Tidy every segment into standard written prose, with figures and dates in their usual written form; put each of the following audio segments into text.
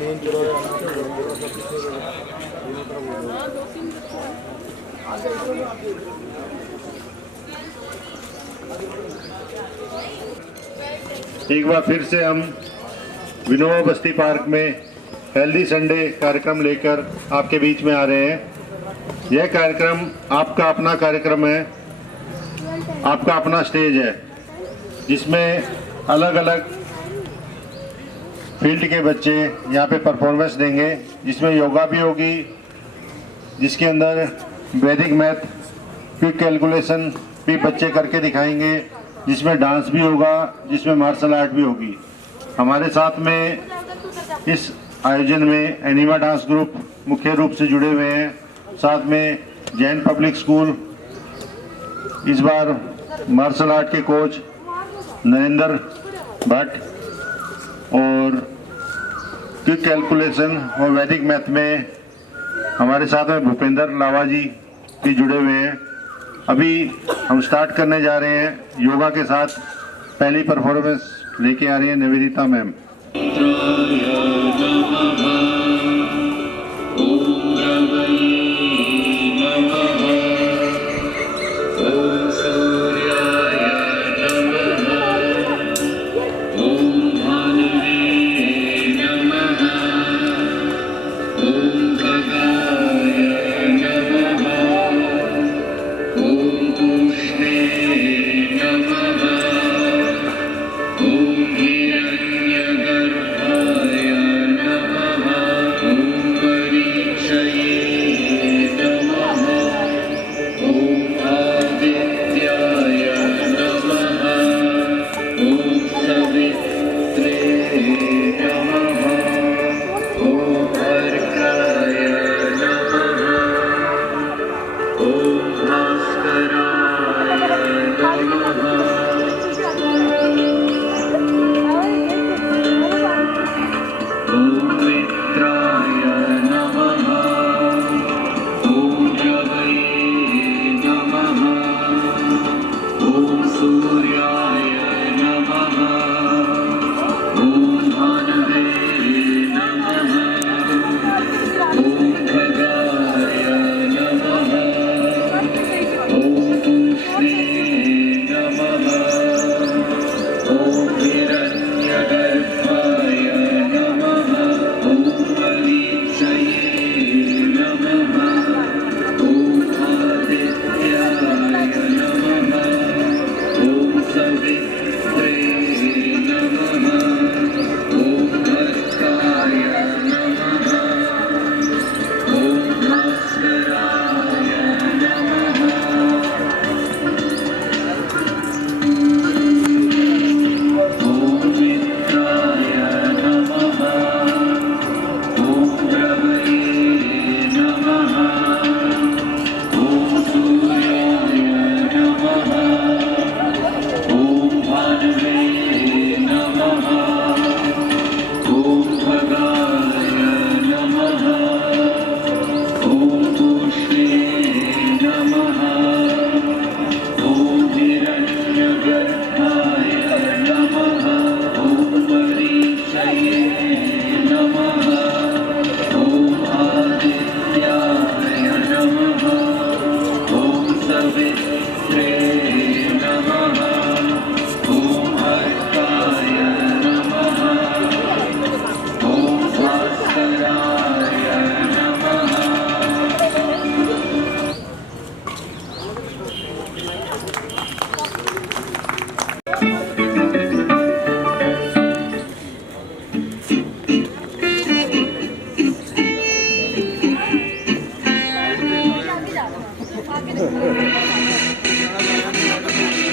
एक बार फिर से हम विनोबा बस्ती पार्क में हेल्दी संडे कार्यक्रम लेकर आपके बीच में आ रहे हैं। यह कार्यक्रम आपका अपना कार्यक्रम है, आपका अपना स्टेज है, जिसमें अलग अलग फील्ड के बच्चे यहाँ पे परफॉर्मेंस देंगे, जिसमें योगा भी होगी, जिसके अंदर वैदिक मैथ, क्विक कैलकुलेशन भी बच्चे करके दिखाएंगे, जिसमें डांस भी होगा, जिसमें मार्शल आर्ट भी होगी। हमारे साथ में इस आयोजन में एनिमा डांस ग्रुप मुख्य रूप से जुड़े हुए हैं, साथ में जैन पब्लिक स्कूल, इस बार मार्शल आर्ट के कोच नरेंद्र भट्ट, और क्विक कैलकुलेशन और वैदिक मैथ में हमारे साथ में भूपेंद्र लावा जी भी जुड़े हुए हैं। अभी हम स्टार्ट करने जा रहे हैं योगा के साथ। पहली परफॉर्मेंस लेके आ रही है Nivedita ma'am.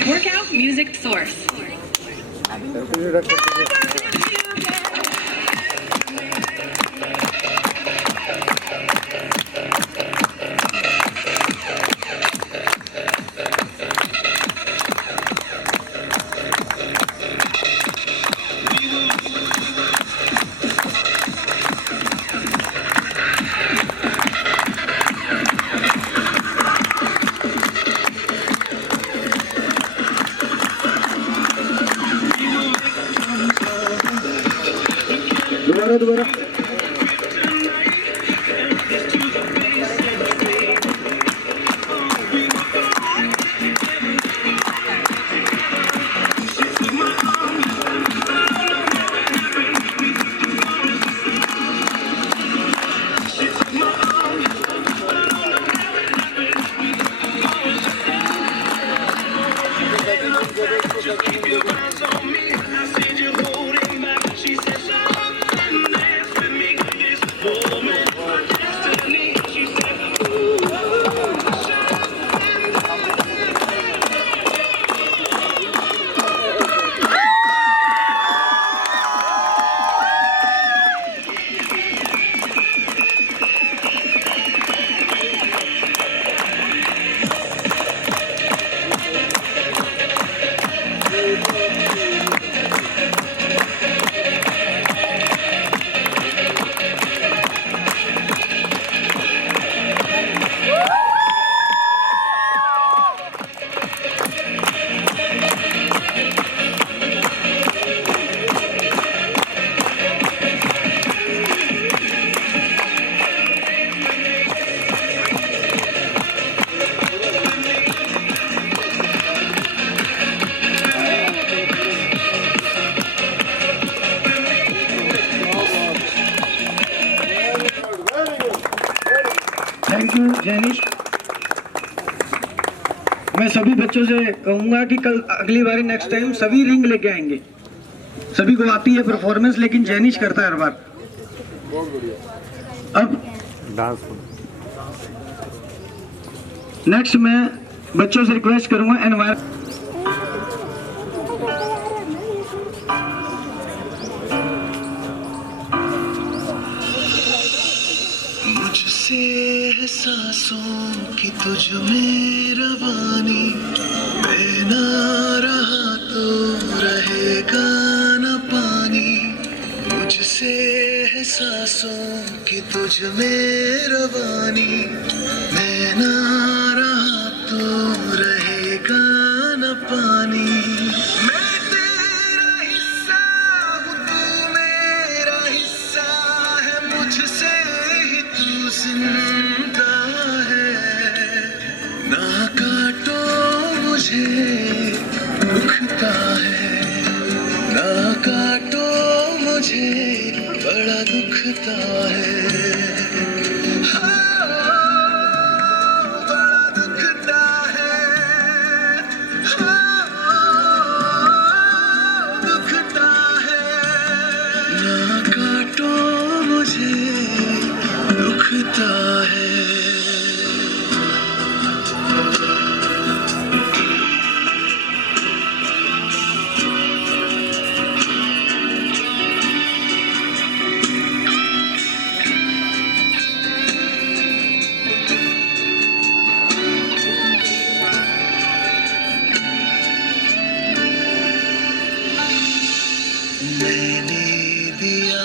Workout Music Source. दोबारा जैनिश। मैं सभी बच्चों से कहूंगा कि कल अगली बारी नेक्स्ट टाइम सभी रिंग लेके आएंगे। सभी को आती है परफॉर्मेंस, लेकिन जैनिश करता है हर बार। अब नेक्स्ट मैं बच्चों से रिक्वेस्ट करूंगा एनवायरमेंट। मुझसे है सांसों की तुझ में रवानी, मैं ना रहा तो रहेगा न पानी। मुझसे है सांसों की तुझ में रवानी, मैं ना रहा तो रहेगा न पानी। मैं तेरा हिस्सा हूँ, तू मेरा हिस्सा है, मुझसे ही तू जिंदा है। ना काटो मुझे दुखता है, ना काटो मुझे बड़ा दुखता है। मैंने दिया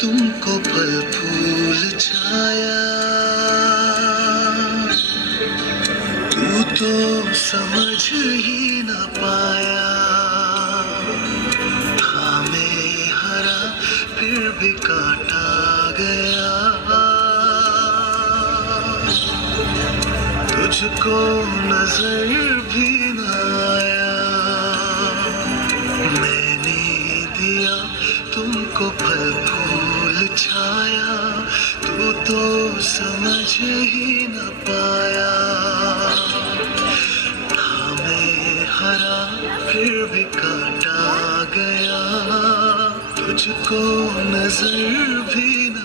तुमको फल फूल छाया, तू तो समझ ही न पाया। था मैं हरा फिर भी काटा गया, तुझको नजर भी न आया। मैंने दिया तुमको फल फूल छाया, तू तो समझ ही न पाया। था मैं हरा फिर भी काटा गया, तुझको नजर भी न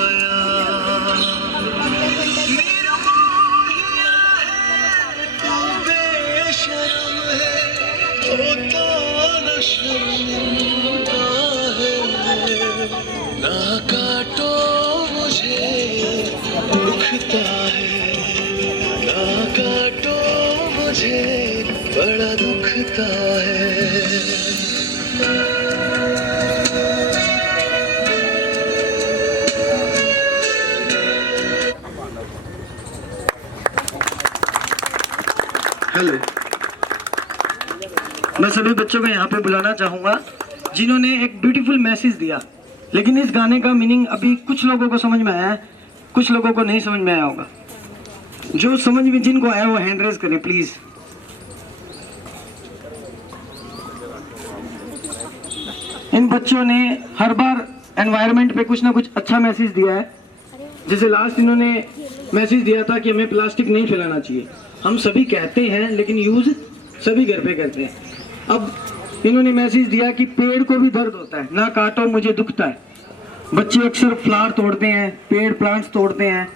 आया। निर्मोहिया है तू, बेशरम है, होता न शर्मिंदा है। ना काटो मुझे दुखता है, ना काटो मुझे बड़ा दुखता है। हेलो, मैं सभी बच्चों को यहाँ पे बुलाना चाहूँगा जिन्होंने एक ब्यूटीफुल मैसेज दिया, लेकिन इस गाने का मीनिंग अभी कुछ लोगों को समझ में आया है, कुछ लोगों को नहीं समझ में आया होगा। जो समझ में जिनको आया वो हैंड रेज करें प्लीज। इन बच्चों ने हर बार एनवायरनमेंट पे कुछ ना कुछ अच्छा मैसेज दिया है। जैसे लास्ट इन्होंने मैसेज दिया था कि हमें प्लास्टिक नहीं फैलाना चाहिए। हम सभी कहते हैं लेकिन यूज सभी घर पे करते हैं। अब इन्होंने मैसेज दिया कि पेड़ को भी दर्द होता है, ना काटो मुझे दुखता है। बच्चे अक्सर फ्लावर तोड़ते हैं, पेड़ प्लांट्स तोड़ते हैं।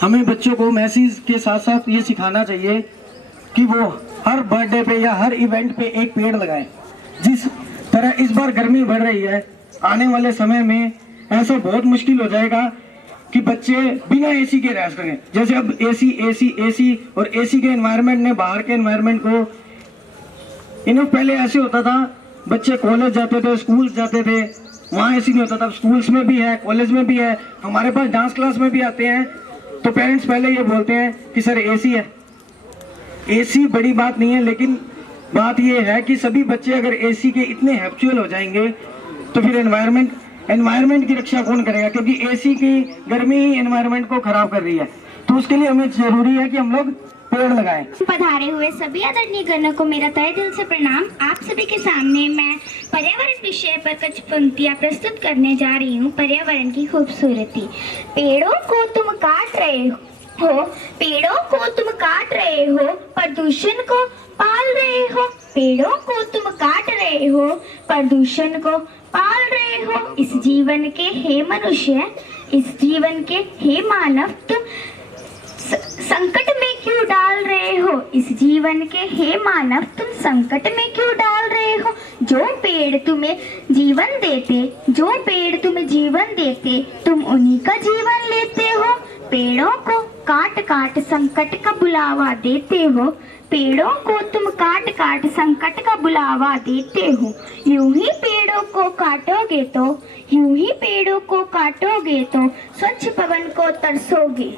हमें बच्चों को मैसेज के साथ साथ ये सिखाना चाहिए कि वो हर बर्थडे पे या हर इवेंट पे एक पेड़ लगाएं। जिस तरह इस बार गर्मी बढ़ रही है, आने वाले समय में ऐसा बहुत मुश्किल हो जाएगा कि बच्चे बिना एसी के रह सकें। जैसे अब एसी और एसी के एनवायरनमेंट ने बाहर के एनवायरनमेंट को पहले ऐसे होता था, बच्चे कॉलेज जाते थे, स्कूल जाते थे, वहाँ एसी नहीं होता था। स्कूल्स में भी है, कॉलेज में भी है, हमारे पास डांस क्लास में भी आते हैं। तो पेरेंट्स पहले ये बोलते हैं कि सर एसी है। एसी बड़ी बात नहीं है, लेकिन बात ये है कि सभी बच्चे अगर एसी के इतने हैप्चुअल हो जाएंगे तो फिर एनवायरनमेंट की रक्षा कौन करेगा? क्योंकि एसी की गर्मी ही एनवायरनमेंट को खराब कर रही है। तो उसके लिए हमें जरूरी है कि हम लोग पेड़ लगाएं। पधारे हुए सभी आदरणीय गणों को मेरा तहे दिल से प्रणाम। आप सभी के सामने मैं पर्यावरण विषय पर कुछ पंक्तियां प्रस्तुत करने जा रही हूँ। पर्यावरण की खूबसूरती। पेड़ों को तुम काट रहे हो, हो, पेड़ों को तुम काट रहे हो, प्रदूषण को पाल रहे हो। पेड़ों को तुम काट रहे हो, प्रदूषण को पाल रहे हो। इस जीवन के हे मनुष्य, इस जीवन के हे मानव, तुम संकट में क्यों डाल रहे हो? इस जीवन के हे मानव, तुम संकट में क्यों डाल रहे हो? जो पेड़ तुम्हें जीवन देते, जो पेड़ तुम्हें जीवन देते, तुम उन्हीं का जीवन लेते हो। पेड़ों को काट काट संकट का बुलावा देते हो। पेड़ों को तुम काट काट संकट का बुलावा देते हो। यूं ही पेड़ों को काटोगे तो, यूं ही पेड़ों को काटोगे तो स्वच्छ पवन को तरसोगे।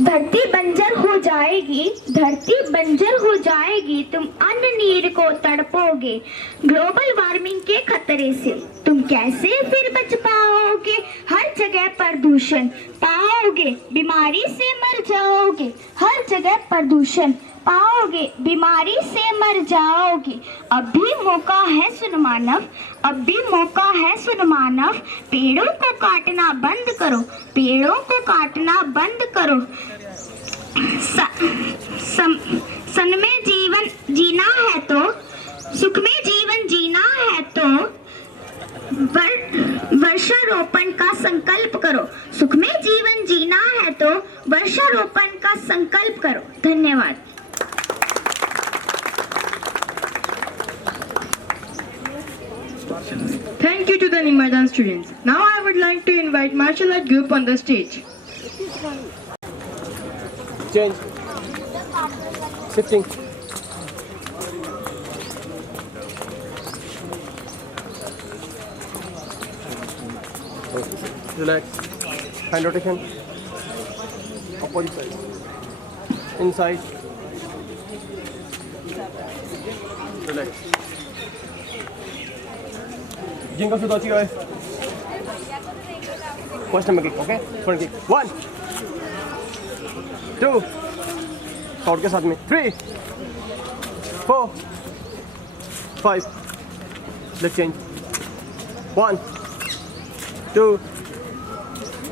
धरती बंजर हो जाएगी, धरती बंजर हो जाएगी, तुम अन्न नीर को तड़पोगे। ग्लोबल वार्मिंग के खतरे से तुम कैसे फिर बच पाओगे? हर जगह प्रदूषण पाओगे, बीमारी से मर जाओगे। हर जगह प्रदूषण पाओगे, बीमारी से मर जाओगे। अब भी मौका है सुन मानव, अब भी मौका है सुन मानव। पेड़ों को काटना बंद करो, पेड़ों को काटना बंद करो। सन में जीवन जीना है तो, सुख में जीवन जीना है तो वृक्षारोपण का संकल्प करो। सुख में जीवन जीना है तो वृक्षारोपण का संकल्प करो। धन्यवाद। Thank you to the Nimadan students. Now I would like to invite martial art group on the stage. Change. Shifting. Relax. Hand rotation. Opposite side. Inside. Relax. Jingle to the guys. First time kick, okay? Front kick. 1, 2. Count के साथ में 3, 4, 5. Let's change. 1, 2,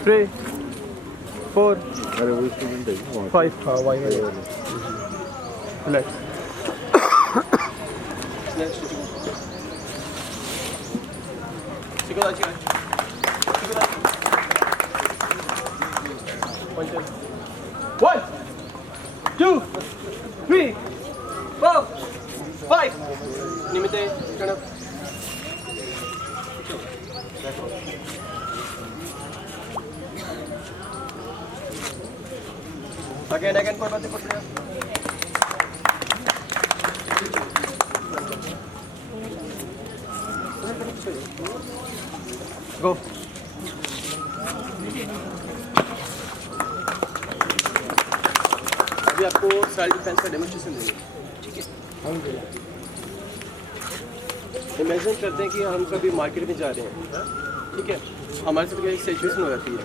3, 4, 5. Relax. One, 2, 3, 4, 5. Nimite, stand up. Again, कोई बात नहीं पड़ रहा। Go. अभी आपको सेल्फ डिफेंस का डेमोन्स्ट्रेशन देंगे, ठीक है? इमेजिन करते हैं कि हम कभी मार्केट में जा रहे हैं, ठीक है? हमारे साथ कोई सिचुएशन हो जाती है,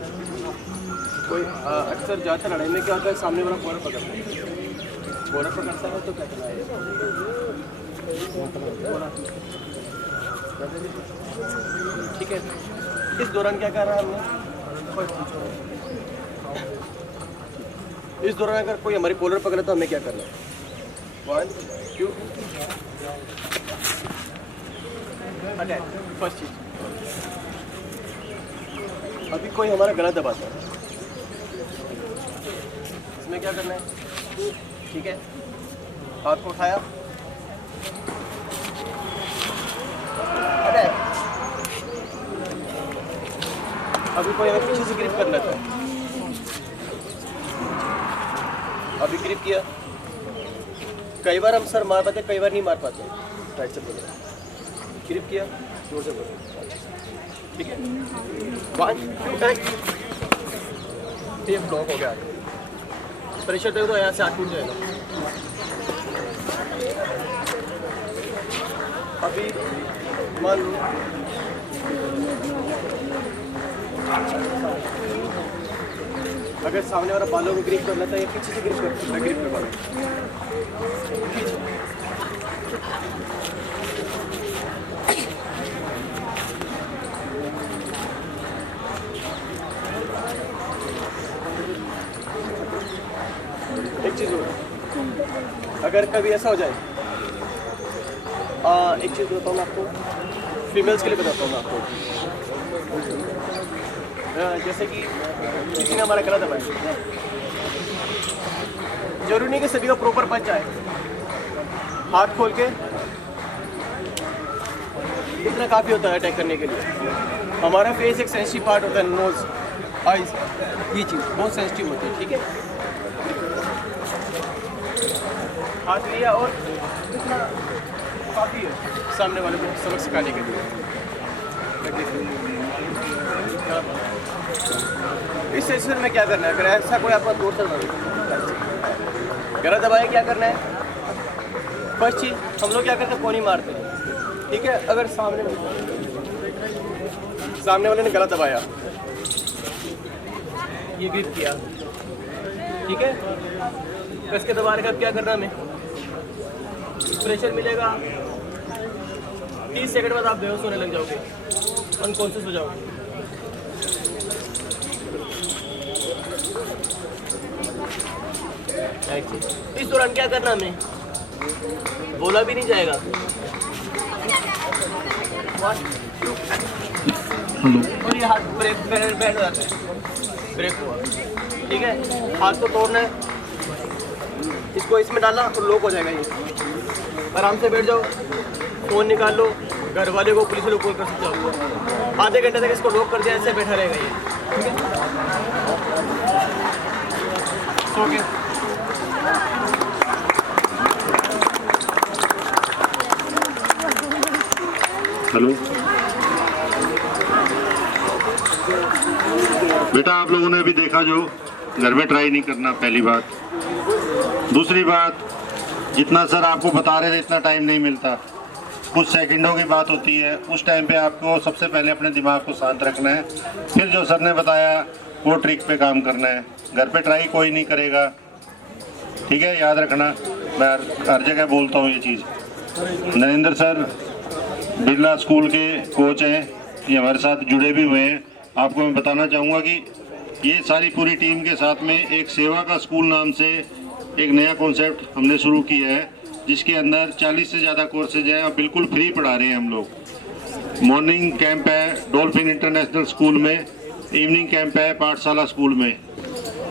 कोई अक्सर ज़्यादातर लड़ाई में क्या होता है, सामने वाला बॉर्डर पकड़ता है, बॉर्डर पकड़ता है तो क्या करना है? ठीक है, इस दौरान क्या कर रहा है हमने? इस दौरान अगर कोई हमारी पोलर पकड़े तो हमें क्या करना है? 1, 2, अटैक। फर्स्ट चीज, अभी कोई हमारा गला दबाता है, इसमें क्या करना है? ठीक है, हाथ को उठाया, अटैक। अभी कोई हमें पीछे से ग्रिप कर लेता है, अभी ग्रिप किया, कई बार हम सर मार पाते, कई बार नहीं मार पाते, राइट से बोलो, ग्रिप किया, जोर से बोलो, ठीक है? 1, 2, अटैक। ये ब्लॉक हो गया, प्रेशर दे दो, यहाँ से हाथ टूट जाएगा। अभी मान लो अगर सामने वाला बालों को ग्रिप कर लेता है या पीछे से ग्रिप करता है, ग्रिप कर पाता चीज़ और, अगर कभी ऐसा हो जाए, एक चीज़ बताता हूँ मैं आपको, फीमेल्स के लिए बताता हूँ मैं आपको। जैसे कि किसी ने हमारा गला दबाया, जरूरी नहीं कि सभी का प्रॉपर पंच आए, हाथ खोल के इतना काफ़ी होता है अटैक करने के लिए। हमारा फेस एक सेंसिटिव पार्ट होता है, नोज, आइज, ये चीज़ बहुत सेंसिटिव होती है, ठीक है। हाथ लिया और इतना काफ़ी है सामने वाले को सबक सिखाने के लिए। इस सेशन में क्या करना है, अगर ऐसा कोई आपका दोस्त है, गला दबाए क्या करना है। फर्स्ट चीज़ हम लोग क्या करते हैं, पोनी मारते हैं, ठीक है। अगर सामने वाले ने गला दबाया, ये ग्रिप किया, ठीक है, कस के दबाने का क्या करना, हमें प्रेशर मिलेगा, 30 सेकंड बाद आप बेहोश होने लग जाओगे, अनकॉन्शियस हो जाओगे। इस दौरान क्या करना, हमें बोला भी नहीं जाएगा। और ये हाथ ब्रेक बैठ जाता है, ब्रेक हुआ, ठीक है। हाथ को तोड़ना है, इसको इसमें डालना और लॉक हो जाएगा। ये आराम से बैठ जाओ, फ़ोन निकाल लो, घर वाले को, पुलिस वाले को कॉल कर सकते हो। आधे घंटे तक इसको लॉक कर दिया, ऐसे बैठा रहेगा ये, ठीक है। सो गया। हेलो बेटा, आप लोगों ने अभी देखा जो घर में ट्राई नहीं करना, पहली बात। दूसरी बात, जितना सर आपको बता रहे थे इतना टाइम नहीं मिलता, कुछ सेकंडों की बात होती है। उस टाइम पे आपको सबसे पहले अपने दिमाग को शांत रखना है, फिर जो सर ने बताया वो ट्रिक पे काम करना है। घर पे ट्राई कोई नहीं करेगा, ठीक है, याद रखना। मैं हर जगह बोलता हूँ ये चीज़। नरेंद्र सर बिरला स्कूल के कोच हैं, ये हमारे साथ जुड़े भी हुए हैं। आपको मैं बताना चाहूँगा कि ये सारी पूरी टीम के साथ में एक सेवा का स्कूल नाम से एक नया कॉन्सेप्ट हमने शुरू किया है, जिसके अंदर 40 से ज़्यादा कोर्सेज हैं और बिल्कुल फ्री पढ़ा रहे हैं हम लोग। मॉर्निंग कैंप है डॉल्फिन इंटरनेशनल स्कूल में, इवनिंग कैंप है पाठशाला स्कूल में।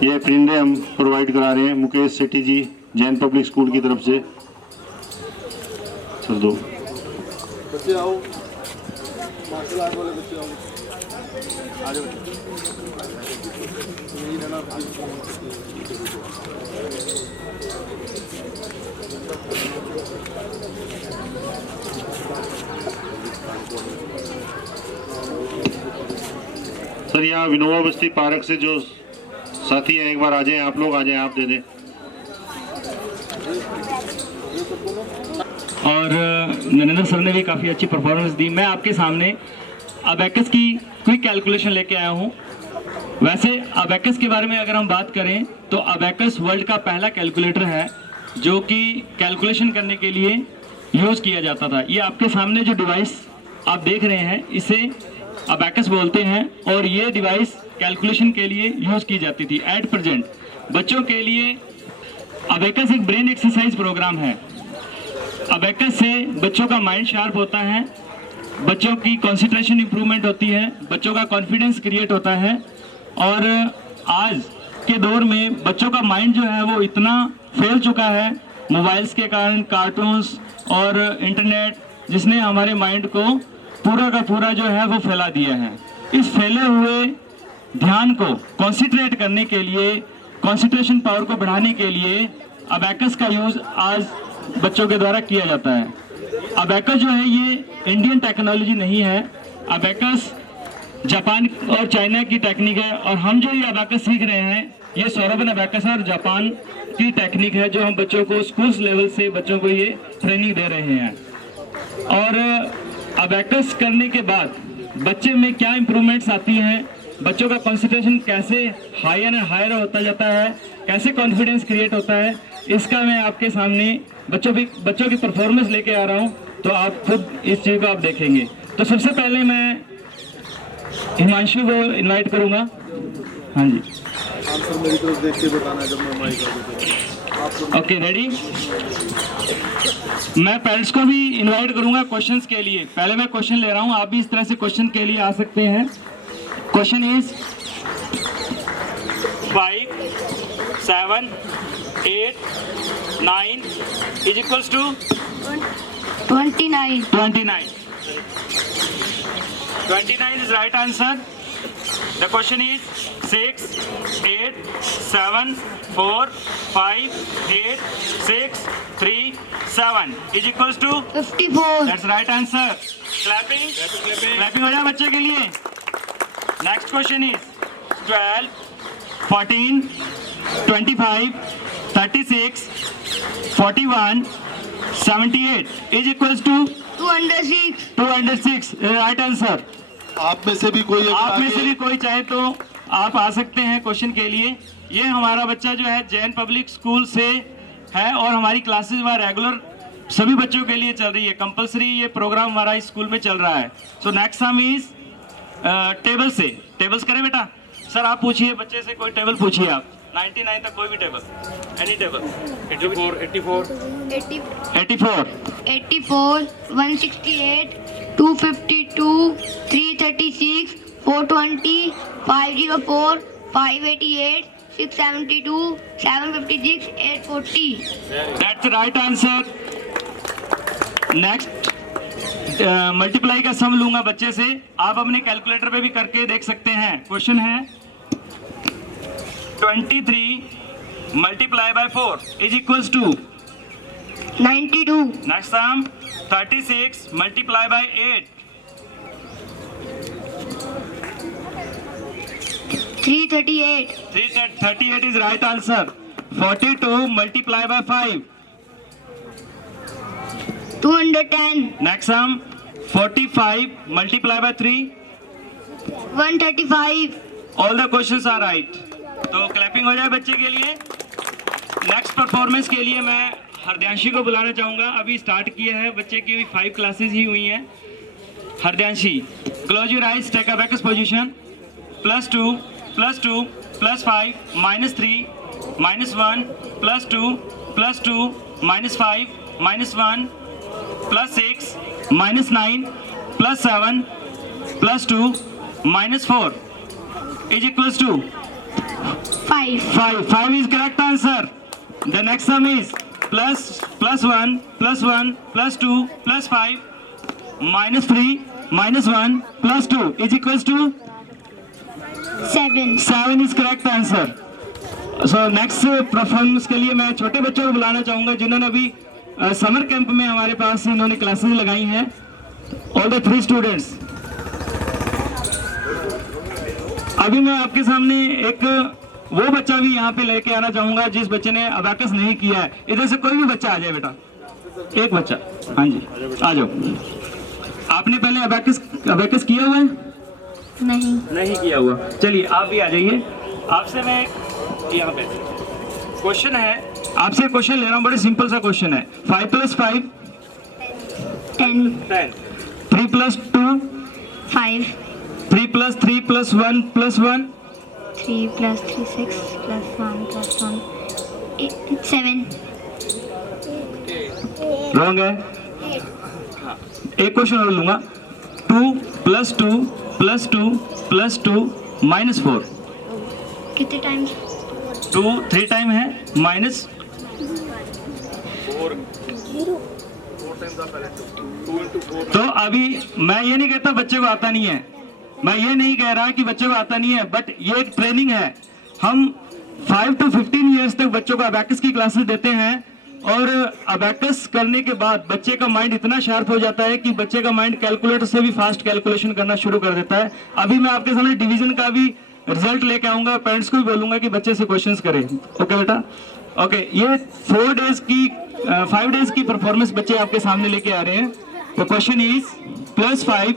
ये फ्रिंडे हम प्रोवाइड करा रहे हैं मुकेश सेठी जी जैन पब्लिक स्कूल की तरफ से। सर दो बच्चे आओ, मार्शल आर्ट वाले बच्चे आओ, आ जाओ। सर यहाँ विनोबा बस्ती पार्क से जो साथी हैं, एक बार आ जाएं, आप लोग आ जाएं, आप दे दें। और नरेंद्र सर ने भी काफ़ी अच्छी परफॉर्मेंस दी। मैं आपके सामने अबैकस की क्विक कैलकुलेशन लेके आया हूँ। वैसे अबैकस के बारे में अगर हम बात करें तो अबैकस वर्ल्ड का पहला कैलकुलेटर है जो कि कैलकुलेशन करने के लिए यूज़ किया जाता था। ये आपके सामने जो डिवाइस आप देख रहे हैं इसे अबैकस बोलते हैं और ये डिवाइस कैलकुलेशन के लिए यूज़ की जाती थी। एट प्रेजेंट बच्चों के लिए अबैकस एक ब्रेन एक्सरसाइज प्रोग्राम है। अबैकस से बच्चों का माइंड शार्प होता है, बच्चों की कंसंट्रेशन इंप्रूवमेंट होती है, बच्चों का कॉन्फिडेंस क्रिएट होता है। और आज के दौर में बच्चों का माइंड जो है वो इतना फैल चुका है मोबाइल्स के कारण, कार्टून्स और इंटरनेट, जिसने हमारे माइंड को पूरा का पूरा जो है वो फैला दिया है। इस फैले हुए ध्यान को कॉन्सेंट्रेट करने के लिए, कॉन्सेंट्रेशन पावर को बढ़ाने के लिए अबैकस का यूज़ आज बच्चों के द्वारा किया जाता है। अबैकस जो है ये इंडियन टेक्नोलॉजी नहीं है, अबैकस जापान और चाइना की टेक्निक है। और हम जो ये अबैकस सीख रहे हैं ये सौरभन अबैकस और जापान की टेक्निक है जो हम बच्चों को स्कूल्स लेवल से बच्चों को ये ट्रेनिंग दे रहे हैं। और अबैकस करने के बाद बच्चे में क्या इम्प्रूवमेंट्स आती हैं, बच्चों का कंसंट्रेशन कैसे हायर एंड हायर होता जाता है, कैसे कॉन्फिडेंस क्रिएट होता है, इसका मैं आपके सामने बच्चों की परफॉर्मेंस लेके आ रहा हूँ, तो आप खुद इस चीज़ को आप देखेंगे। तो सबसे पहले मैं हिमांशु को इनवाइट करूँगा। हाँ जी, आंसर मेरी तरफ देख के बताना जब मैं माइक ओके रेडी। मैं पेरेंट्स को भी इनवाइट करूंगा क्वेश्चंस के लिए। पहले मैं क्वेश्चन ले रहा हूं, आप भी इस तरह से क्वेश्चन के लिए आ सकते हैं। Question is 5, 7, 8, 9 is equals to 29. 29. 29 is right answer. The question is 6, 8, 7, 4, 5, 8, 6, 3, 7 is equals to 54. That's right answer. Clapping. Clapping हो जाए बच्चे के लिए। Next question is 12, 14, 25, 36, 41, 78 is equals to 206. 206 right answer. आप में से भी कोई अगर आप में आगे- से भी कोई चाहे तो आप आ सकते हैं क्वेश्चन के लिए। ये हमारा बच्चा जो है जैन पब्लिक स्कूल से है और हमारी क्लासेस वहाँ रेगुलर सभी बच्चों के लिए चल रही है। कंपलसरी ये प्रोग्राम हमारा इस स्कूल में चल रहा है। So next sum is table से। टेबल्स करें बेटा। सर आप पूछिए बच्चे से, कोई टेबल पूछिए आप। 99 तक कोई भी table, any table. 84, 84, 84, 84, 168, 252, 336, 420, 504, 588, 672, 756, 840. That's right answer. Next multiply का सम लूंगा बच्चे से, आप अपने कैलकुलेटर पे भी करके देख सकते हैं। क्वेश्चन है 23 multiply by 4 is equals to 92. Next sum 36 multiply by 8 338. 338 is right answer. 42 multiply by 5 210. next sum 45 multiply by 3 135. all the questions are right. तो क्लैपिंग हो जाए बच्चे के लिए। नेक्स्ट परफॉर्मेंस के लिए मैं हरद्यांशी को बुलाना चाहूँगा। अभी स्टार्ट किया है, बच्चे की 5 क्लासेस ही हुई हैं। Hardyanshi, close your eyes, take abacus position. +2 +2 +5 -3 -1 +2 +2 -5 -1 +6 -9 +7 +2 -4 is equals to 5. 5 is correct answer. The next sum is +1 +1 +2 +5 -3 -1 +2 is equals to 7. 7 is correct answer. So next performance के लिए मैं छोटे बच्चों को बुलाना चाहूँगा जिन्होंने अभी समर कैंप में हमारे पास इन्होंने क्लासेस लगाई हैं। All the 3 students. अभी मैं आपके सामने एक वो बच्चा भी यहाँ पे लेके आना चाहूँगा जिस बच्चे ने अबैकस नहीं किया है। इधर से कोई भी बच्चा आ जाए बेटा, एक बच्चा। हाँ जी आ जाओ। आपने पहले अबैकस किया हुआ है? नहीं किया हुआ। चलिए आप भी आ जाइए। आपसे मैं यहाँ पे क्वेश्चन है, आपसे क्वेश्चन ले रहा हूँ, बड़े सिंपल सा क्वेश्चन है। 5 + 5 10. 10, 3 + 2 5. 3 + 3 + 1 + 1 3 + 3 6 + 1 + 1 7. रॉन्ग है। हाँ, एक क्वेश्चन और लूंगा। 2 + 2 + 2 + 2 -4 कितने टाइम्स? 2 3 टाइम है -4। तो अभी मैं ये नहीं कहता बच्चे को आता नहीं है, मैं ये नहीं कह रहा कि बच्चे को आता नहीं है, बट ये एक ट्रेनिंग है। हम 5 to 15 ईयर्स तक बच्चों को अबैकस की क्लासेस देते हैं और अबैकस करने के बाद बच्चे का माइंड इतना शार्प हो जाता है कि बच्चे का माइंड कैलकुलेटर से भी फास्ट कैलकुलेशन करना शुरू कर देता है। अभी मैं आपके सामने डिवीजन का भी रिजल्ट लेके आऊंगा, पेरेंट्स को भी बोलूंगा कि बच्चे से क्वेश्चंस करें। ओके बेटा, ओके। ये 5 डेज की परफॉर्मेंस बच्चे आपके सामने लेके आ रहे हैं। तो question is +5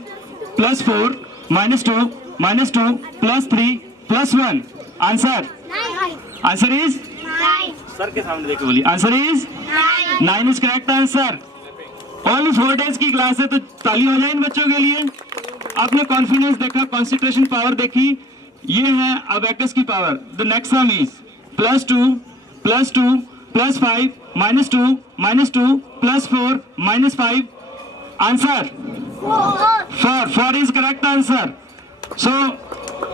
+4 -2 -2 +3 +1 answer. Answer is 9. Sir के सामने देखे बोलिए। Answer is 9 is correct answer. Only 4 days की क्लास है, तो ताली हो जाए इन बच्चों के लिए। आपने कॉन्फिडेंस देखा, कंसंट्रेशन पावर देखी, ये है अबैकस की power. The next sum is +2 +2 +5 -2 -2 +4 -5 answer 4 is correct answer. So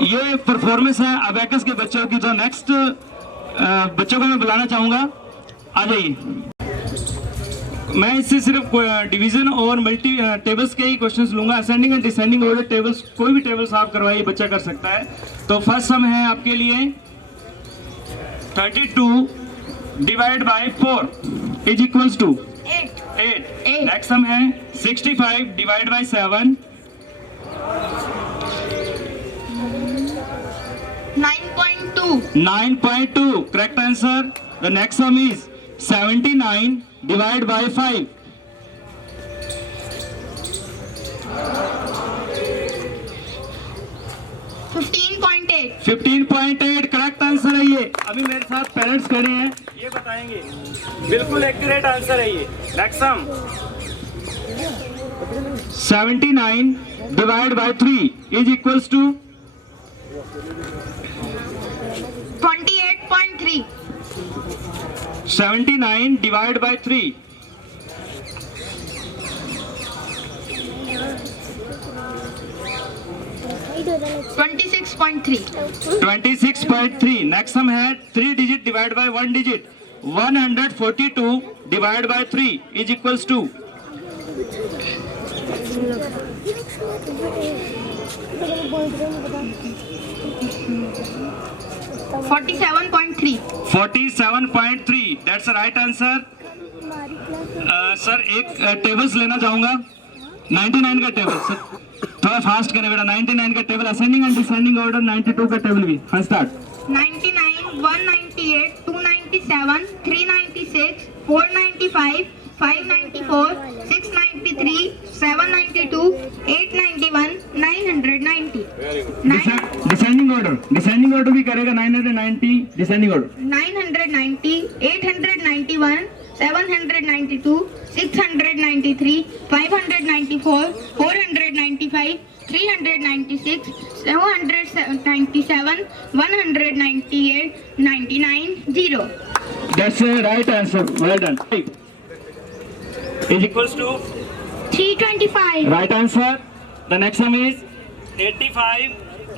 ये परफॉर्मेंस है अबेकस के बच्चों की। जो नेक्स्ट बच्चों को मैं बुलाना चाहूंगा, आ जाइए। मैं इससे सिर्फ डिवीजन और मल्टी टेबल्स के ही क्वेश्चंस लूंगा। Ascending and descending order tables, कोई भी टेबल्स आप करवाइए, बच्चा कर सकता है। तो फर्स्ट सम है आपके लिए 32 divide by 4 is equals to 8। Next sum है 65 divide by 7 9.2 correct answer. The next sum is 79 divide by 5 15.8 correct answer है ये। अभी मेरे साथ पेरेंट्स खड़े हैं, ये बताएंगे, बिल्कुल एक्यूरेट आंसर है ये। Next sum 79 divide by 3 is equals to 28.3 79 divide by 3 26.3। Next sum है 3 digit divide by 1 digit 142 divide by 3 is equals to 47.3 that's right answer. Sir एक टेबल्स लेना चाहूंगा, 99 का टेबल। सर थोड़ा फास्ट करें बेटा, 99 का table, ascending and descending order 92 का टेबल भी। हाँ स्टार्ट। 99, 198, 297, 396, 495, 594, 693, 792, 891, 990। डिसेंडिंग ऑर्डर भी करेगा। 990 descending order 990, 891, 792, 693, 594, 495, 396, 797, 198, 99, 0. That's right answer, well done. Is equals to 325. Right answer. The next sum is 85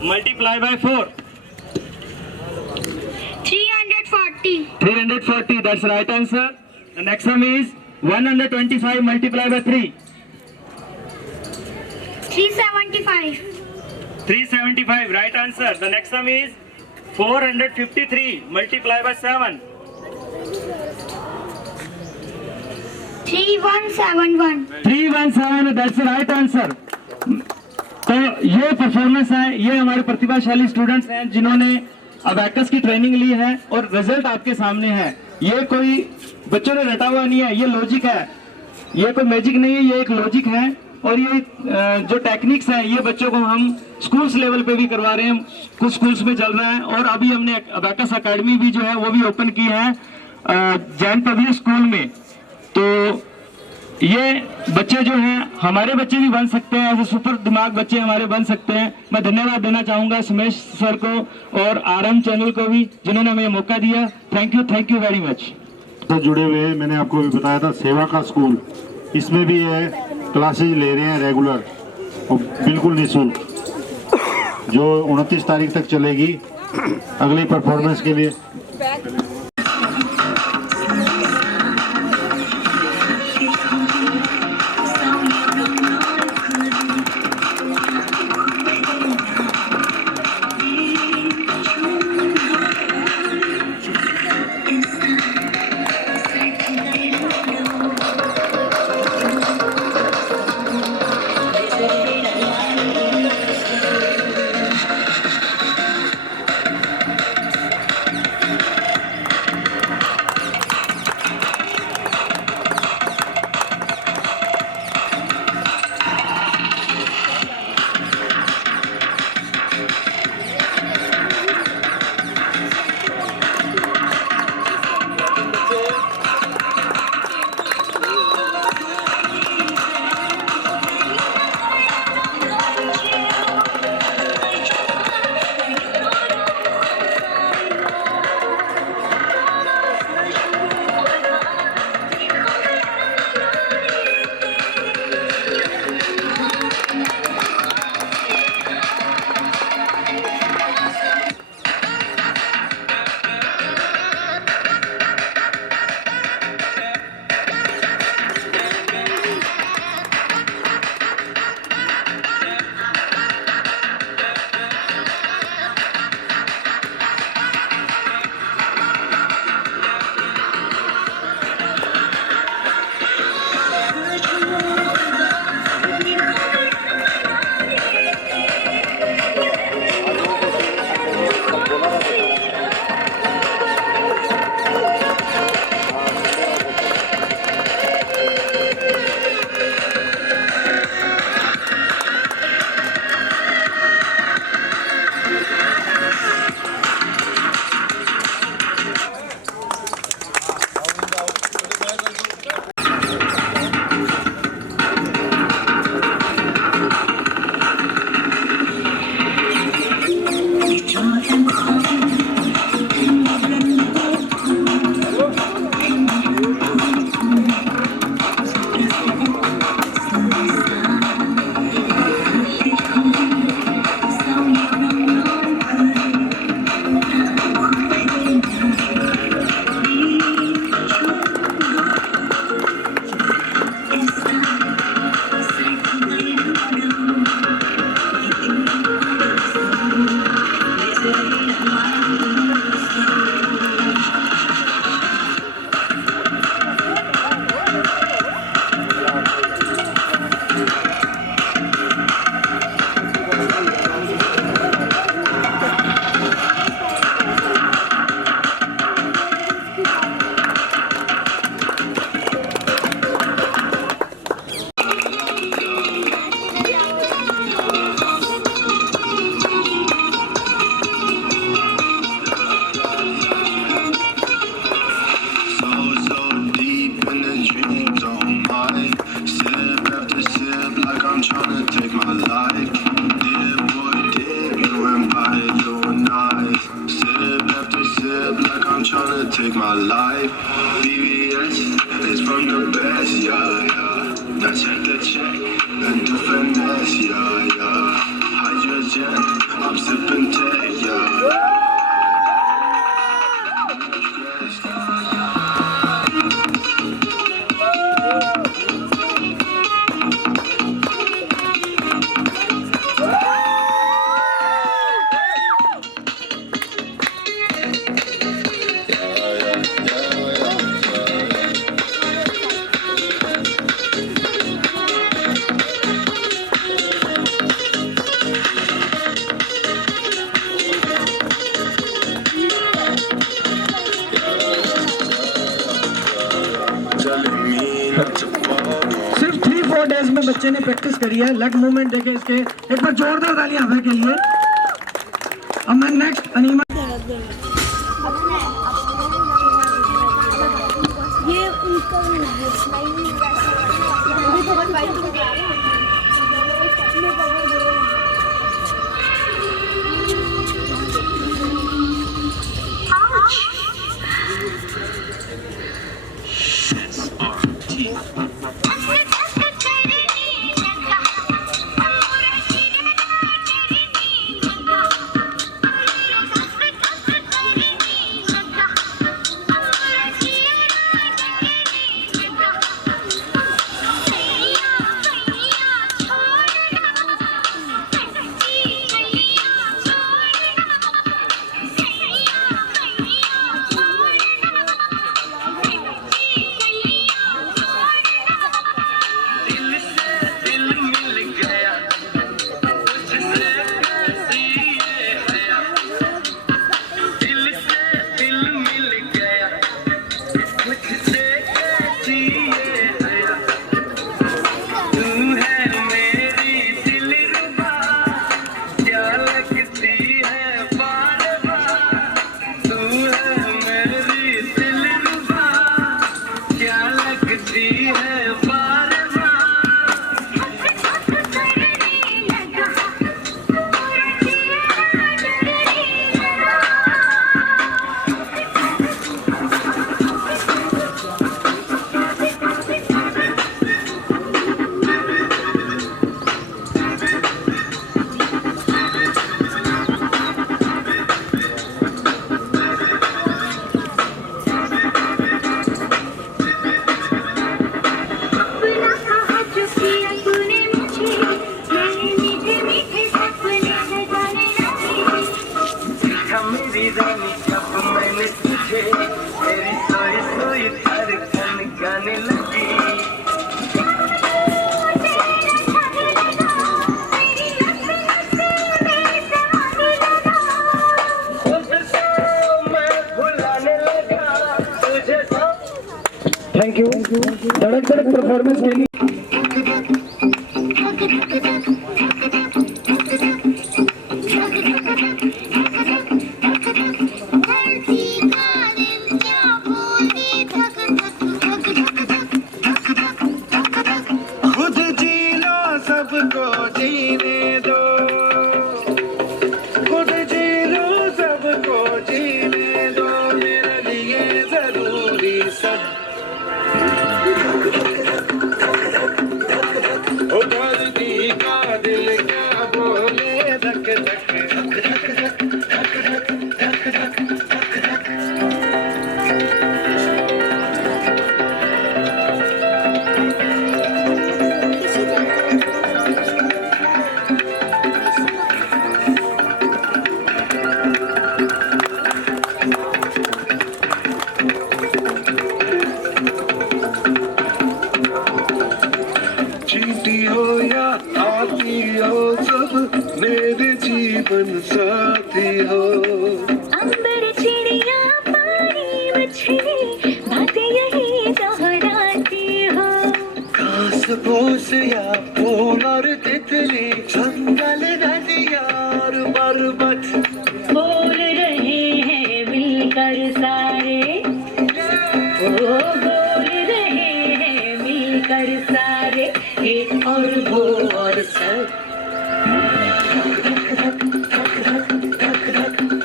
multiply by 4 340 that's right answer. The next sum is 125 multiply by 3 375 right answer. The next sum is 453 multiply by 7 3171 that's right answer. तो ये performance है, ये हमारे प्रतिभाशाली students हैं जिन्होंने abacus की training ली है और रिजल्ट आपके सामने है। ये कोई बच्चों ने रटा हुआ नहीं है, ये लॉजिक है, ये कोई मैजिक नहीं है, ये एक लॉजिक है। और ये जो टेक्निक्स हैं ये बच्चों को हम स्कूल्स लेवल पे भी करवा रहे हैं, कुछ स्कूल्स में चल रहा है। और अभी हमने अबेकस एकेडमी भी जो है वो भी ओपन की है जैन पब्लिक स्कूल में। तो ये बच्चे जो हैं हमारे बच्चे भी बन सकते हैं, ऐसे सुपर दिमाग बच्चे हमारे बन सकते हैं। मैं धन्यवाद देना चाहूंगा सुमेश सर को और आरएम चैनल को भी जिन्होंने हमें मौका दिया। Thank you very much. तो जुड़े हुए हैं, मैंने आपको भी बताया था सेवा का स्कूल, इसमें भी ये क्लासेज ले रहे हैं रेगुलर और बिल्कुल निःशुल्क, जो 29 तारीख तक चलेगी अगली परफॉर्मेंस के लिए। deep in the dreams, oh my. Sip after sip, like I'm tryna take my life. Dear boy, dear, you and I, you and I. Sip after sip, like I'm tryna take my life. BBS is from the best, yeah, yeah. Now check the check and the finesse, yeah, yeah. Hydrogen, I'm sipping tech, yeah. सिर्फ 3-4 days में बच्चे ने practice करी है। Leg movement देखे इसके, एक बार जोरदार तालियां हमें के लिए। अब मैं नेक्स्ट अनीमा ये उनका थैंक यू धड़क धड़क परफॉर्मेंस के लिए। खुद जी लो सबको जीने दो, खुद जी लो सबको जीने दो, मेरे लिए जरूरी सब हो। अंबर चिड़िया पानी मछली बातें यही दोहराती हो। घास फूस या फूल और तितली, जंगल नदियाँ और पर्वत बोल रहे हैं मिलकर सारे, ओ बोल रहे हैं मिलकर सारे, ये और वो और सब।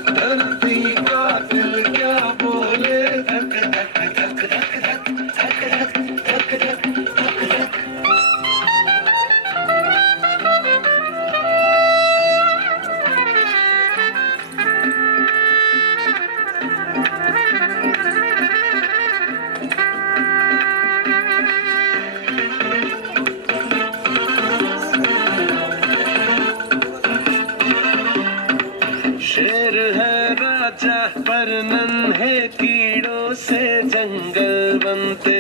धरती का दिल क्या बोले, धक धक धक धक धक धक धक धक धक धक। शेर है राजा पर नन्हे कीड़ों से जंगल बनते।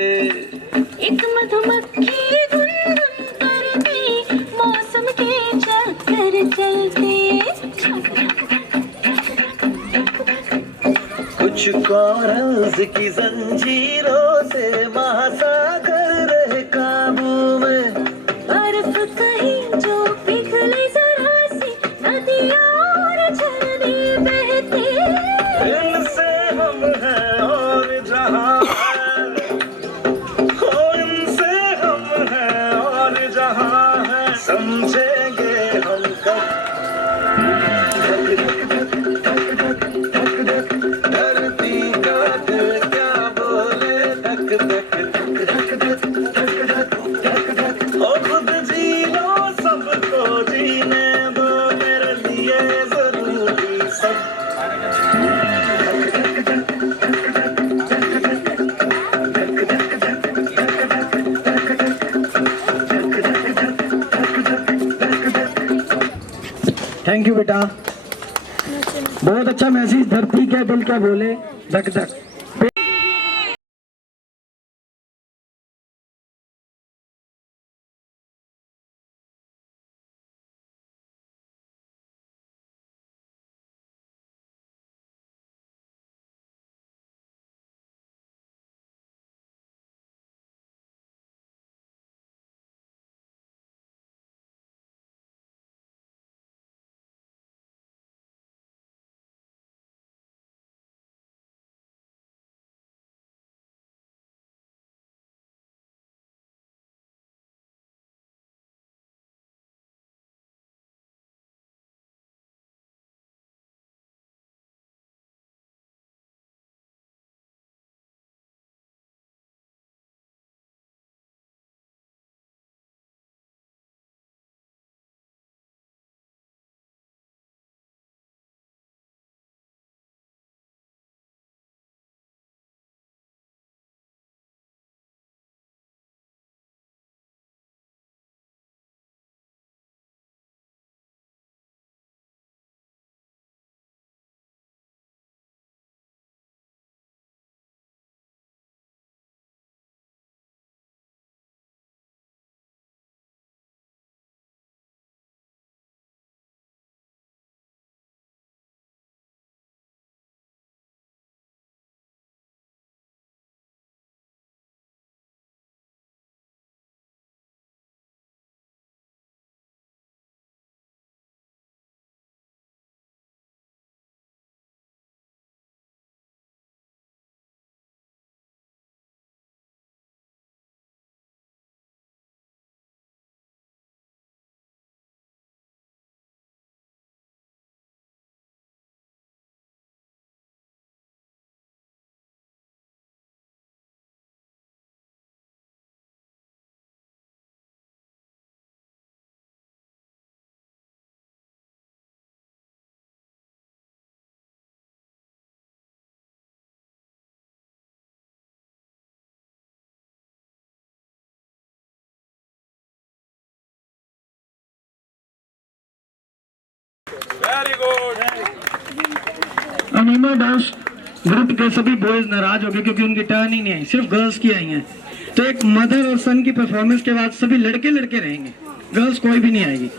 एक मधुमक्खी गुनगुन करती मौसम के चक्कर चलते। कुछ कॉरल्स की जंजीरों से महासागर रहे काबू में। बर्फ कहीं जो पिघले जरा सी, नदियाँ और झरने बहते। इनसे हम हैं और जहाँ है, हो इनसे हम हैं और जहाँ है, समझेंगे हम कब। धरती का दिल क्या बोले, धक धक धक धक धक धक धक धक। हो खुद जी लो सबको जीने दो, मेरे लिए जरूरी सब। थैंक यू बेटा, बहुत अच्छा मैसेज। धरती क्या दिल क्या बोले, धक धक। अनीमा डांस ग्रुप के सभी बॉयज नाराज हो गए क्योंकि उनकी टर्न ही नहीं आई, सिर्फ गर्ल्स की आई हैं। तो एक मदर और सन की परफॉर्मेंस के बाद सभी लड़के लड़के रहेंगे, गर्ल्स कोई भी नहीं आएगी।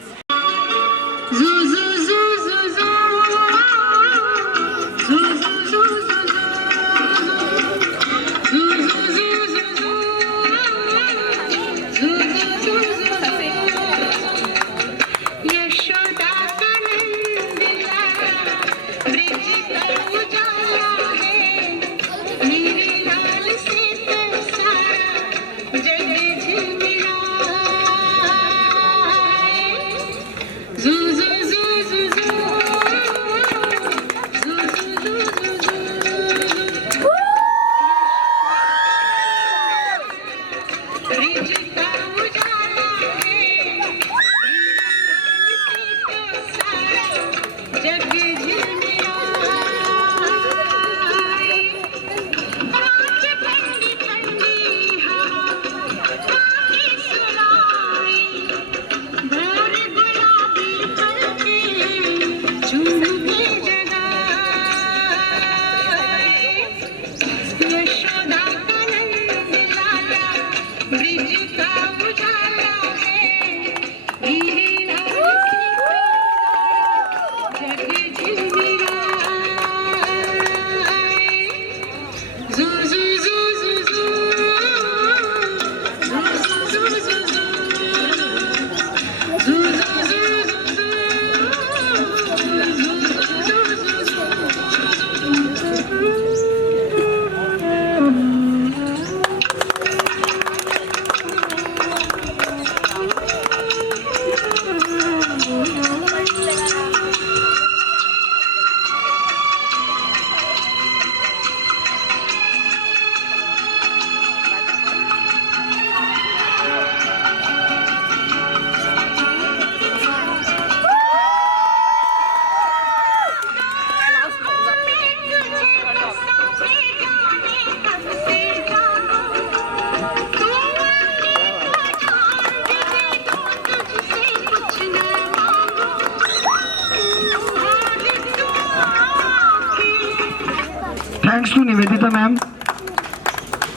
Thanks to Nivedita ma'am.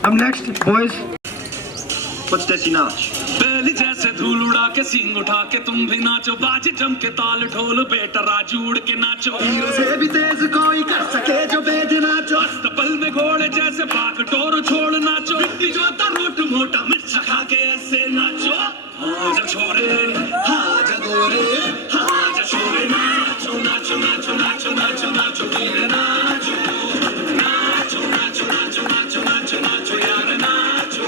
अब नेक्स्ट बॉयज। पचदेसी नाच। पहली जैसे धूल उड़ा के सींग उठा के तुम भी नाचो, बाजी जम के ताल ढोल बेटा राजू उड़ के नाचो। हीरो से भी तेज कोई कर सके जो बेद नाचो। अस्तबल में घोड़े जैसे बाग टोर छोड़ नाचो। मिट्टी जोता रोट मोटा मिर्च खा के ऐसे नाचो। हाँ जा छोरे हाँ जा गोरे हाँ जा छोरे, नाचो नाचो नाचो नाचो नाचो नाचो वीर नाचो नाचो नाचो नाचो नाचो नाचो नाचो यार नाचो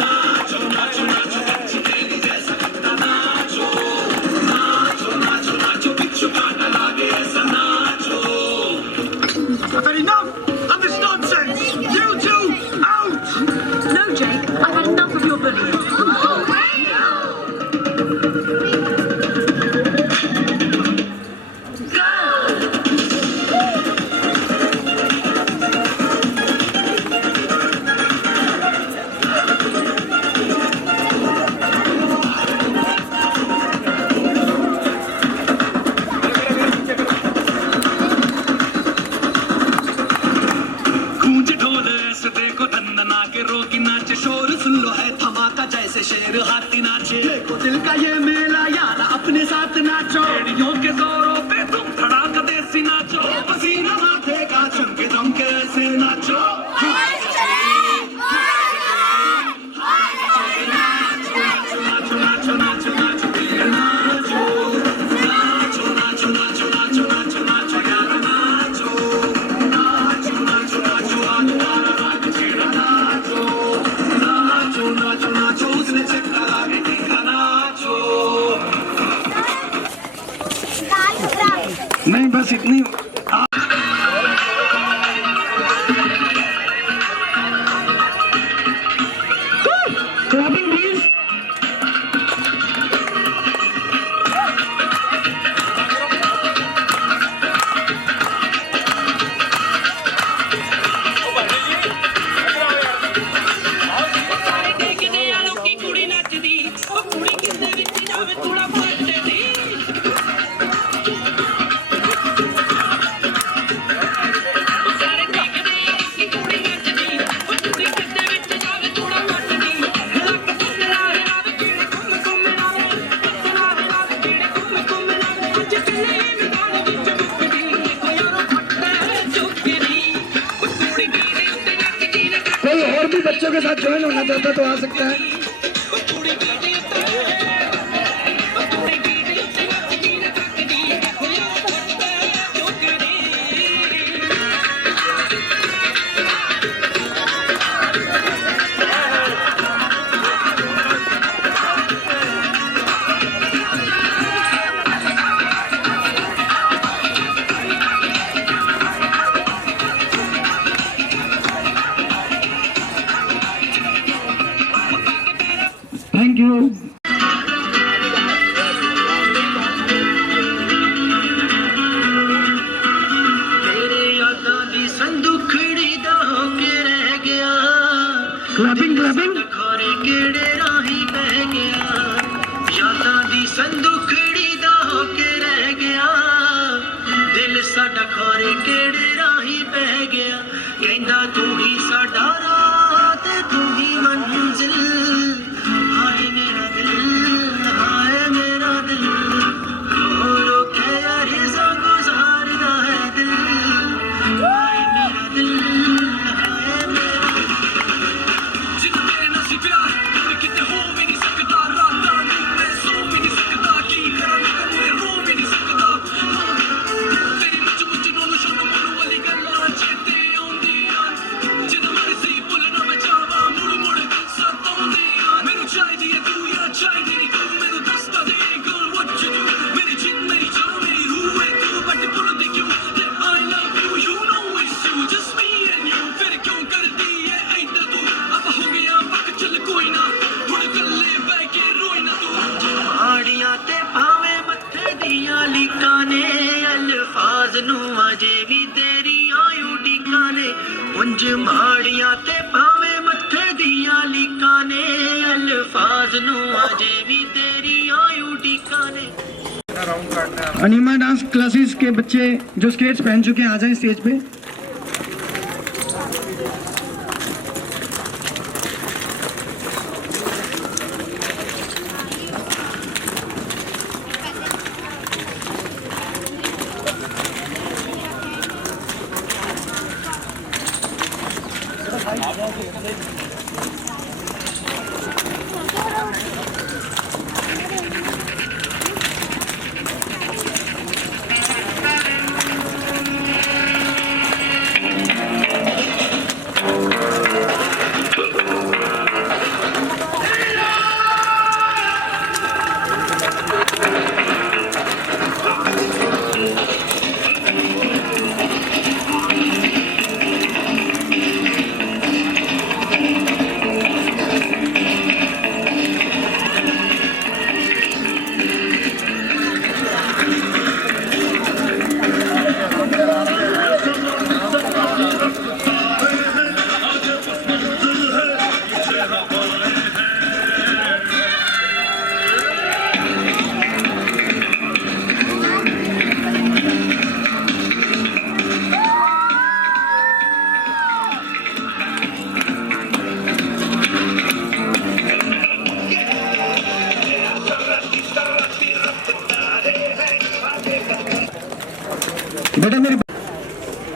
नाचो नाचो नाचो बच्ची तेरी जैसा लगता नाचो नाचो नाचो नाचो बिच्छू काटा लागे ऐसा नाचो। I've had enough of this nonsense. You two out. No, Jake, I've had enough of your bullying. गूंज ढोल ऐसे देखो धन्ना के रोकी नाचे, शोर सुन लो है धमाका जैसे शेर हाथी नाचे। देखो दिल का ये मेला यार अपने साथ नाचो। एड़ियों के जोरों पे तुम धड़ाका देसी नाचो, पसीना माथे का चमके दमके ऐसे नाचो। नाचो नाचो नाचो नाचो वीर नाचो नाचो नाचो नाचो नाचो नाचो नाचो यार नाचो नाचो नाचो नाचो आज तारा राग छेड़ा नाचो नाचो नाचो नाचो उसने चक्का लागे टीका नाचो। नहीं बस इतनी। Clapping please. कोई और भी बच्चों के साथ ज्वाइन होना चाहता तो आ सकता है। Thank you. Clapping clapping. खोरे केड़े राही बह गया, यादां दी संदूखड़ी दा होके रह गया। दिल साडा खोरे केड़े राही बह गया, कहंदा तू ही साडा राह ते तू ही मंजिल। हाय मेरा दिल हाय मेरा दिल, रो रो के अरज़ां गुज़ारदा है दिल। हाय मेरा दिल हाय मेरा जिद मेरे नसीब प्यार मैं किते हो भी नहीं सकता, राता नहीं मैं सो भी नहीं सकता, की करा मैं रो भी नहीं सकता। तेरी मुझ नोल शुरू मुड़ वाली गल्लां चेते आउंदियां, जिद मर्ज़ी भुलना मैं चाहवां मुड़ मुड़ सताउंदियां। मैनू चाहिदी है तू या चाहिदी नहीं तू, मैनू दसदा दे girl what you do। मेरी जिद मेरी जान मेरी रूह है तू, बट भुलदी क्यों ते I love you, you know it's you, just me and you। फिर क्यों करदी है ऐदा तू, अब हो गया वक्त चल कोई ना, हुण गल्ले बह के रोई ना तू। माड़ियां ते भावे मत्थे दियां लीकां ने, अल्फाज नू अजे भी तेरी आयु टीकां ने। उंज माड़ियां ते भावे मत्थे दियां लीकां ने, अल्फाज नू अजे भी तेरी आयु टीकां ने। अनिमा डांस क्लासेस के बच्चे जो स्केट्स पहन चुके हैं आ जाएं स्टेज पे।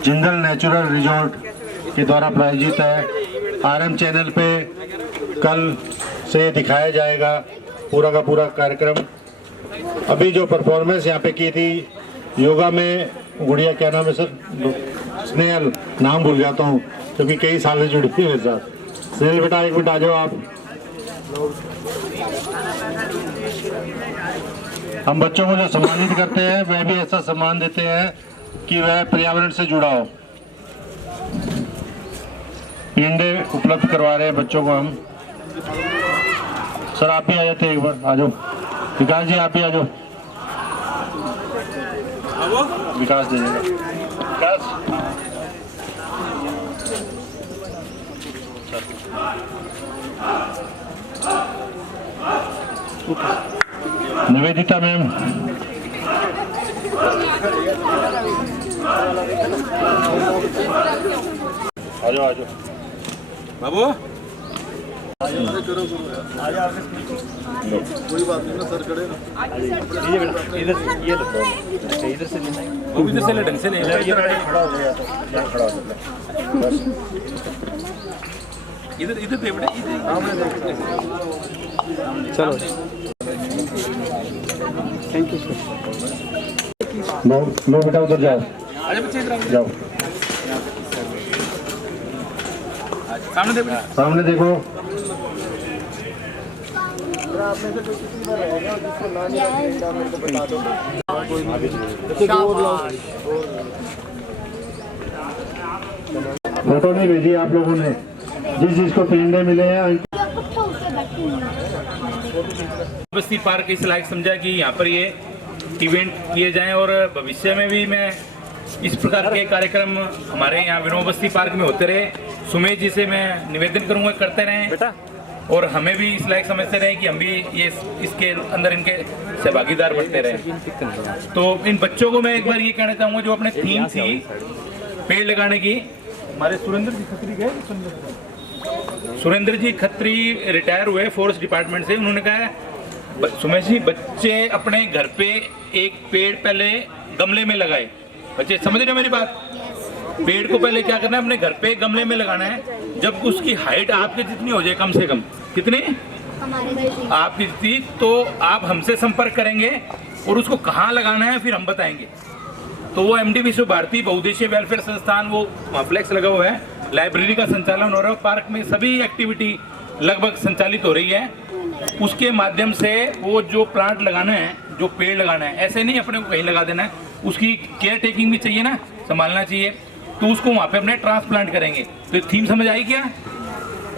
जिंदल नेचुरल रिजॉर्ट के द्वारा प्रायोजित है। आरएम चैनल पे कल से दिखाया जाएगा पूरा का पूरा कार्यक्रम। अभी जो परफॉर्मेंस यहाँ पे की थी योगा में, गुड़िया क्या नाम है सर? स्नेहल, नाम भूल जाता हूँ क्योंकि कई साल से जुड़ी थी मेरे साथ। स्नेहल बेटा एक मिनट आ जाओ आप। हम बच्चों को जो सम्मानित करते हैं वह भी ऐसा सम्मान देते हैं कि वह पर्यावरण से जुड़ा हो। पिंडे उपलब्ध करवा रहे हैं बच्चों को हम। सर आप भी आ जाते हैं एक बार, आ जाओ। विकास जी आप भी आ जाओ। विकास दे देगा। विकास निवेदिता मैम, आ जाओ आ जाओ बाबू। कोई बात नहीं ना सर, खड़े ना। इधर से ले, ढंग से ले। खड़ा हो गया तो खड़ा हो बस। इधर इधर पे बेटा, चलो थैंक यू सर। लो बेटा उधर जाओ, जाओ सामने देखो, सामने देखो। फोटो नहीं भेजी आप लोगों ने, जिस जिसको पिंडे मिले हैं। बस्ती पार्क इस लायक समझा कि यहाँ पर ये इवेंट किए जाएं और भविष्य में भी मैं इस प्रकार के कार्यक्रम हमारे यहाँ विनोद बस्ती पार्क में होते रहे। सुमेश जी से मैं निवेदन करूँगा करते रहें और हमें भी इस लायक समझते रहें कि हम भी ये इसके अंदर इनके से भागीदार बनते रहें। तो इन बच्चों को मैं एक बार ये कहना चाहूँगा, जो अपने थीम थी पेड़ लगाने की, हमारे सुरेंद्र जी खत्री रिटायर हुए फॉरेस्ट डिपार्टमेंट से। उन्होंने कहा सुमेश जी बच्चे अपने घर पे एक पेड़ पहले गमले में लगाए। बच्चे समझ रहे हो मेरी बात? पेड़ को पहले क्या करना है, अपने घर पे गमले में लगाना है। जब उसकी हाइट आपके जितनी हो जाए, कम से कम कितनी आपकी जितनी, तो आप हमसे संपर्क करेंगे और उसको कहाँ लगाना है फिर हम बताएंगे। तो वो MD विश्व भारती बहुउद्देशीय वेलफेयर संस्थान, वो वहाँ फ्लैक्स लगा हुआ है। लाइब्रेरी का संचालन हो रहा है, पार्क में सभी एक्टिविटी लगभग संचालित हो रही है। उसके माध्यम से वो जो प्लांट लगाना है, जो पेड़ लगाना है, ऐसे नहीं अपने को कहीं लगा देना है, उसकी केयर टेकिंग भी चाहिए ना, संभालना चाहिए। तो उसको वहाँ पे अपने ट्रांसप्लांट करेंगे। तो थीम समझ आई क्या?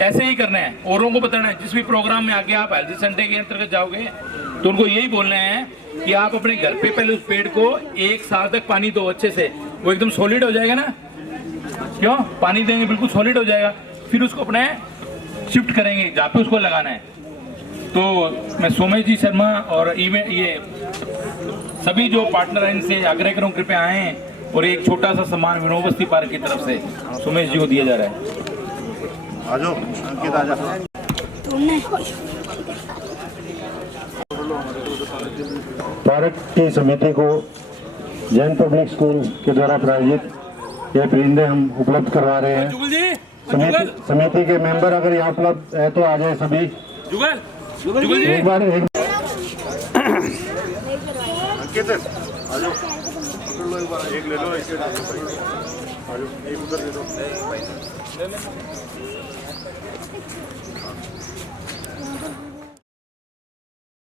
ऐसे ही करना है, औरों को बताना है। जिस भी प्रोग्राम में आके आप हेल्दी संडे के अंतर्गत जाओगे तो उनको यही बोलना है कि आप अपने घर पे पहले उस पेड़ को 1 साल तक पानी दो अच्छे से, वो एकदम सॉलिड हो जाएगा ना। क्यों पानी देंगे, बिल्कुल सॉलिड हो जाएगा। फिर उसको अपने शिफ्ट करेंगे जहाँ पे उसको लगाना है। तो मैं सोमेश जी शर्मा और इवेंट ये सभी जो पार्टनर हैं इनसे आग्रह करूँ कृपया आएँ और एक छोटा सा सम्मान विनोद बस्ती पार्क की तरफ से सुमेश जी को दिया जा रहा है। आ जाओ अंकित, आ जाओ। पार्क की समिति को जैन पब्लिक स्कूल के द्वारा प्रायोजित ये परिंदे हम उपलब्ध करवा रहे हैं। समिति के मेंबर अगर यहाँ उपलब्ध है तो आ जाए सभी। एक बार अंकित आ जाओ, पकड़ लो एक बार, एक ले लो, एक आ जाओ, एक उधर दे दो।